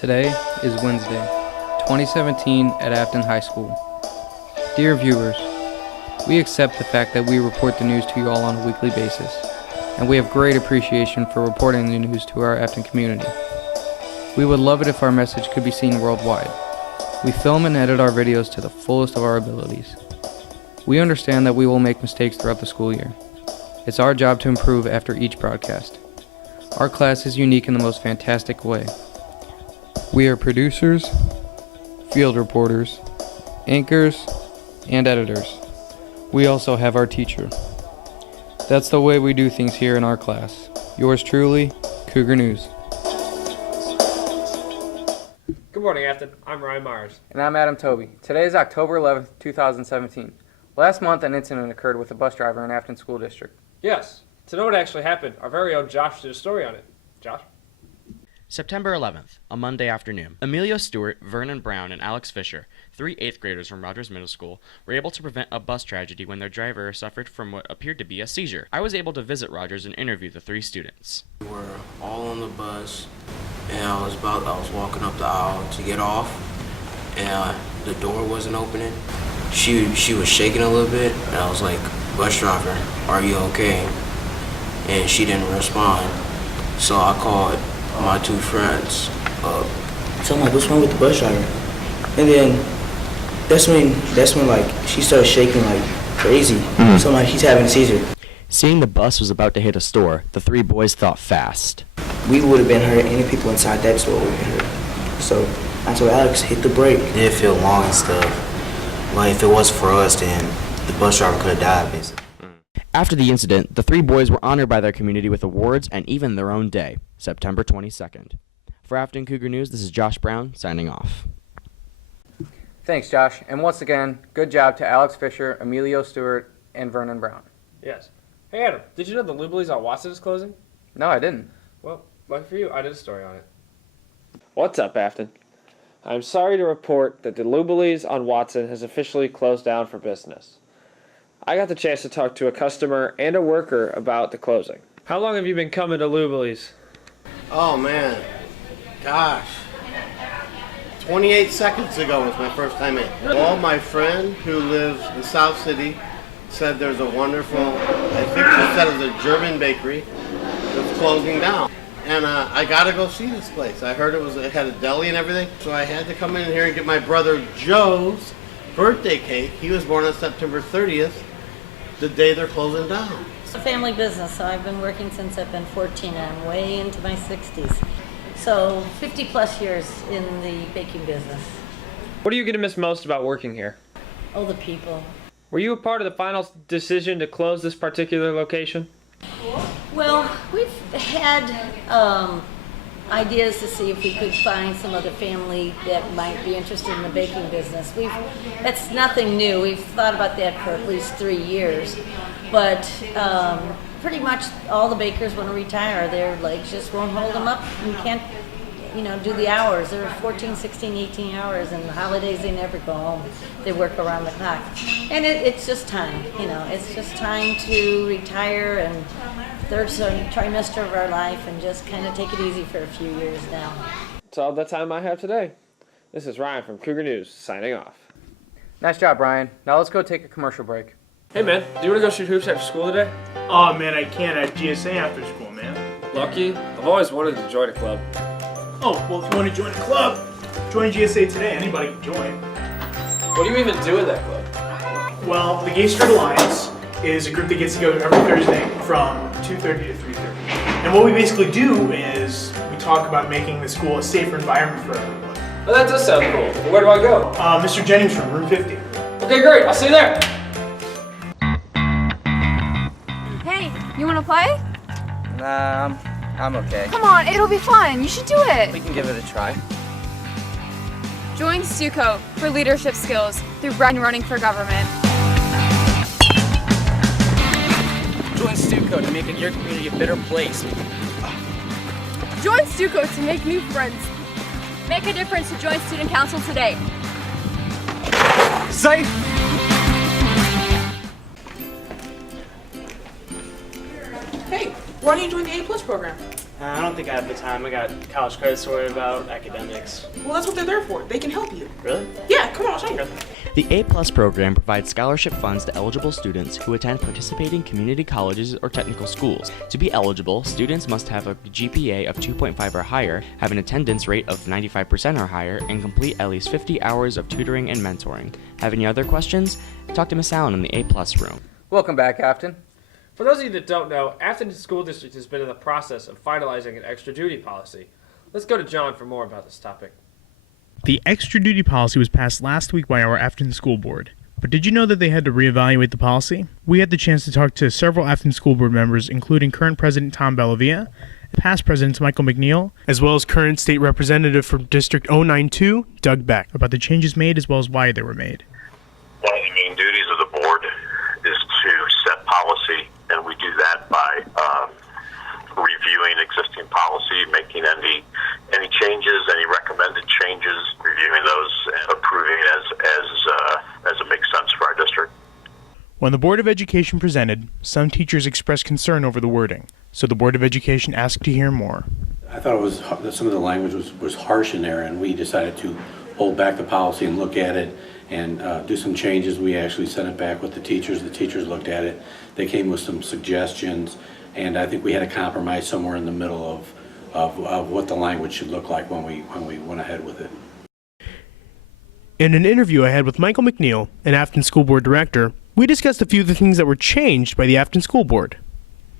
Today is Wednesday, 2017 at Affton High School. Dear viewers, we accept the fact that we report the news to you all on a weekly basis, and we have great appreciation for reporting the news to our Affton community. We would love it if our message could be seen worldwide. We film and edit our videos to the fullest of our abilities. We understand that we will make mistakes throughout the school year. It's our job to improve after each broadcast. Our class is unique in the most fantastic way. We are producers, field reporters, anchors, and editors. We also have our teacher. That's the way we do things here in our class. Yours truly, Cougar News. Good morning, Affton. I'm Ryan Myers. And I'm Adam Toby. Today is October 11th, 2017. Last month, an incident occurred with a bus driver in Affton School District. Yes. To know what actually happened, our very own Josh did a story on it. Josh? September 11th, a Monday afternoon. Emilio Stewart, Vernon Brown, and Alex Fisher, three 8th graders from Rogers Middle School, were able to prevent a bus tragedy when their driver suffered from what appeared to be a seizure. I was able to visit Rogers and interview the three students. We were all on the bus, and I was walking up the aisle to get off, and the door wasn't opening. She was shaking a little bit, and I was like, "Bus driver, are you okay?" And she didn't respond, so I called my two friends up. So I'm like, "What's wrong with the bus driver?" And then that's when like she started shaking like crazy. So I'm like, "She's having a seizure." Seeing the bus was about to hit a store, the three boys thought fast. We would have been hurt. Any people inside that store would have been hurt. So I told Alex, "Hit the brake." It did feel long and stuff, but if it wasn't for us, then the bus driver could have died, basically. After the incident, the three boys were honored by their community with awards and even their own day, September 22nd. For Affton Cougar News, this is Josh Brown, signing off. Thanks, Josh. And once again, good job to Alex Fisher, Emilio Stewart, and Vernon Brown. Yes. Hey, Adam, did you know the Lublies on Watson is closing? No, I didn't. Well, lucky for you, I did a story on it. What's up, Affton? I'm sorry to report that the Lublies on Watson has officially closed down for business. I got the chance to talk to a customer and a worker about the closing. How long have you been coming to Lublies? Oh man, gosh. 28 seconds ago was my first time in. Well, my friend who lives in South City said there's a wonderful, I think she said it's a German bakery that's closing down. And I gotta go see this place. I heard it had a deli and everything. So I had to come in here and get my brother Joe's birthday cake. He was born on September 30th, the day they're closing down. It's a family business, so I've been working since I've been 14 and I'm way into my 60s. So 50 plus years in the baking business. What are you going to miss most about working here? Oh, the people. Were you a part of the final decision to close this particular location? Well, we've had ideas to see if we could find some other family that might be interested in the baking business. That's nothing new. We've thought about that for at least 3 years, but pretty much all the bakers want to retire. Their legs just won't hold them up and can't, do the hours. They're 14, 16, 18 hours, and the holidays they never go home. They work around the clock. And it's just time, it's just time to retire and third trimester of our life and just kind of take it easy for a few years now. That's all the time I have today. This is Ryan from Cougar News, signing off. Nice job, Brian. Now let's go take a commercial break. Hey man, do you want to go shoot hoops after school today? Oh man, I can't at GSA after school, man. Lucky. I've always wanted to join a club. Oh, well if you want to join a club, join GSA today. Anybody can join. What do you even do in that club? Well, the Gay Straight Alliance is a group that gets together every Thursday from 2:30 to 3:30. And what we basically do is we talk about making the school a safer environment for everyone. Oh, that does sound cool. Well, where do I go? Mr. Jennings from room 50. Okay, great. I'll see you there. Hey, you want to play? Nah, I'm okay. Come on, it'll be fun. You should do it. We can give it a try. Join Stuco for leadership skills through running for government. Join Stuco to make your community a better place. Join Stuco to make new friends. Make a difference to join Student Council today. Safe! Hey, why don't you join the A+ program? I don't think I have the time. I got college credits to worry about, academics. Well, that's what they're there for. They can help you. Really? Yeah, come on, I'll show you. The A+ program provides scholarship funds to eligible students who attend participating community colleges or technical schools. To be eligible, students must have a GPA of 2.5 or higher, have an attendance rate of 95% or higher, and complete at least 50 hours of tutoring and mentoring. Have any other questions? Talk to Miss Allen in the A+ room. Welcome back, Affton. For those of you that don't know, Affton School District has been in the process of finalizing an extra duty policy. Let's go to John for more about this topic. The extra duty policy was passed last week by our Affton School Board. But did you know that they had to reevaluate the policy? We had the chance to talk to several Affton School Board members, including current President Tom Bellavia, past Presidents Michael McNeil, as well as current State Representative from District 092, Doug Beck, about the changes made as well as why they were made. One of the main duties of the board is to set policy, and we do that by reviewing existing policy, making any changes, any recommended changes, reviewing those and approving as it makes sense for our district. When the Board of Education presented, some teachers expressed concern over the wording, so the Board of Education asked to hear more. I thought it was some of the language was harsh in there, and we decided to hold back the policy and look at it and do some changes. We actually sent it back with the teachers. The teachers looked at it. They came with some suggestions, and I think we had a compromise somewhere in the middle of what the language should look like when we went ahead with it. In an interview I had with Michael McNeil, an Affton School Board director, we discussed a few of the things that were changed by the Affton School Board.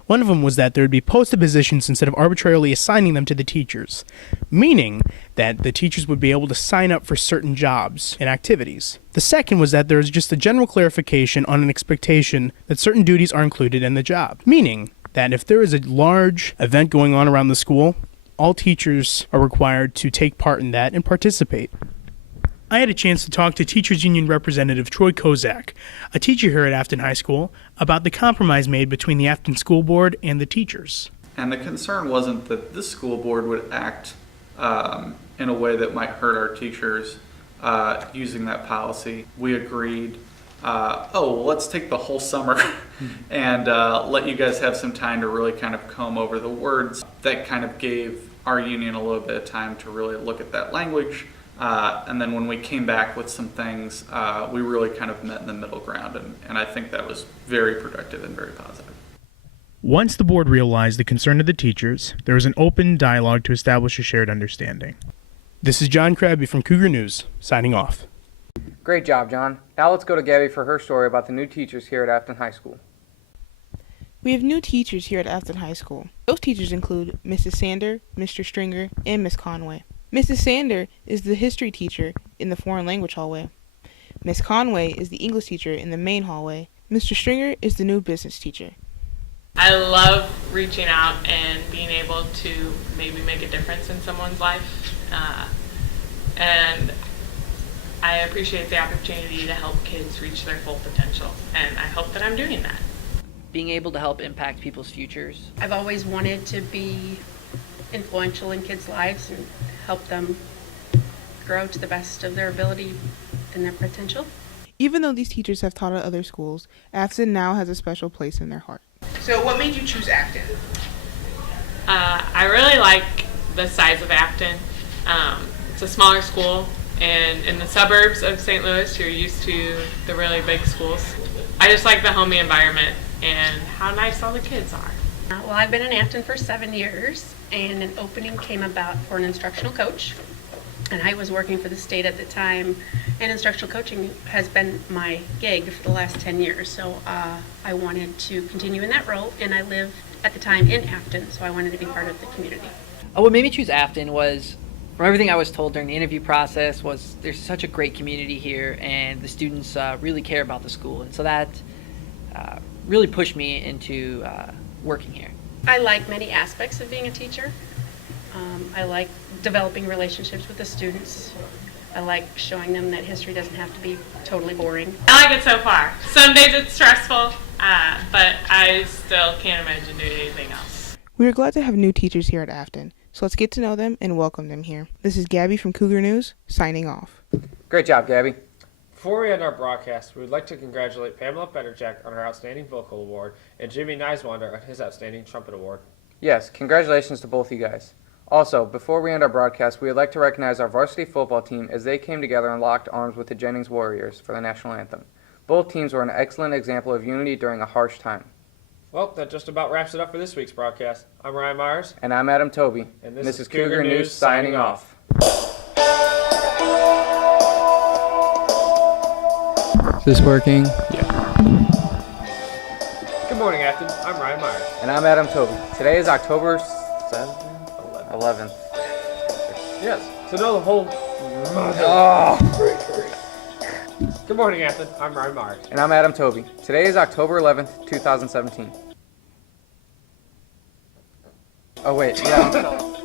One of them was that there would be posted positions instead of arbitrarily assigning them to the teachers, meaning that the teachers would be able to sign up for certain jobs and activities. The second was that there is just a general clarification on an expectation that certain duties are included in the job, meaning that if there is a large event going on around the school, all teachers are required to take part in that and participate. I had a chance to talk to Teachers Union Representative Troy Kozak, a teacher here at Affton High School, about the compromise made between the Affton School Board and the teachers. And the concern wasn't that this school board would act in a way that might hurt our teachers using that policy. We agreed, let's take the whole summer and let you guys have some time to really kind of comb over the words. That kind of gave our union a little bit of time to really look at that language. And then when we came back with some things, we really kind of met in the middle ground, and I think that was very productive and very positive. Once the board realized the concern of the teachers, there was an open dialogue to establish a shared understanding. This is John Krabby from Cougar News, signing off. Great job, John. Now let's go to Gabby for her story about the new teachers here at Affton High School. We have new teachers here at Affton High School. Those teachers include Mrs. Sander, Mr. Stringer, and Miss Conway. Mrs. Sander is the history teacher in the foreign language hallway. Miss Conway is the English teacher in the main hallway. Mr. Stringer is the new business teacher. I love reaching out and being able to maybe make a difference in someone's life. And I appreciate the opportunity to help kids reach their full potential. And I hope that I'm doing that. Being able to help impact people's futures. I've always wanted to be influential in kids' lives and help them grow to the best of their ability and their potential. Even though these teachers have taught at other schools, Affton now has a special place in their heart. So what made you choose Affton? I really like the size of Affton. It's a smaller school, and in the suburbs of St. Louis, you're used to the really big schools. I just like the homey environment and how nice all the kids are. Well, I've been in Affton for 7 years, and an opening came about for an instructional coach. And I was working for the state at the time, and instructional coaching has been my gig for the last 10 years. So I wanted to continue in that role, and I lived at the time in Affton, so I wanted to be part of the community. What made me choose Affton was, from everything I was told during the interview process, was there's such a great community here, and the students really care about the school. And so that really pushed me into working here. I like many aspects of being a teacher. I like developing relationships with the students. I like showing them that history doesn't have to be totally boring. I like it so far. Some days it's stressful, but I still can't imagine doing anything else. We are glad to have new teachers here at Affton, so let's get to know them and welcome them here. This is Gabby from Cougar News, signing off. Great job, Gabby. Before we end our broadcast, we would like to congratulate Pamela Betterjack on her Outstanding Vocal Award and Jimmy Neiswander on his Outstanding Trumpet Award. Yes, congratulations to both you guys. Also, before we end our broadcast, we would like to recognize our varsity football team as they came together and locked arms with the Jennings Warriors for the national anthem. Both teams were an excellent example of unity during a harsh time. Well, that just about wraps it up for this week's broadcast. I'm Ryan Myers. And I'm Adam Toby. And this is is Cougar News signing off. Is this working? Yeah. Good morning, Affton. I'm Ryan Myers. And I'm Adam Toby. Today is October 7th? 11th. Yes. So know the whole... Good morning, Affton. I'm Ryan Myers. And I'm Adam Toby. Today is October 11th, 2017. Oh, wait. Yeah.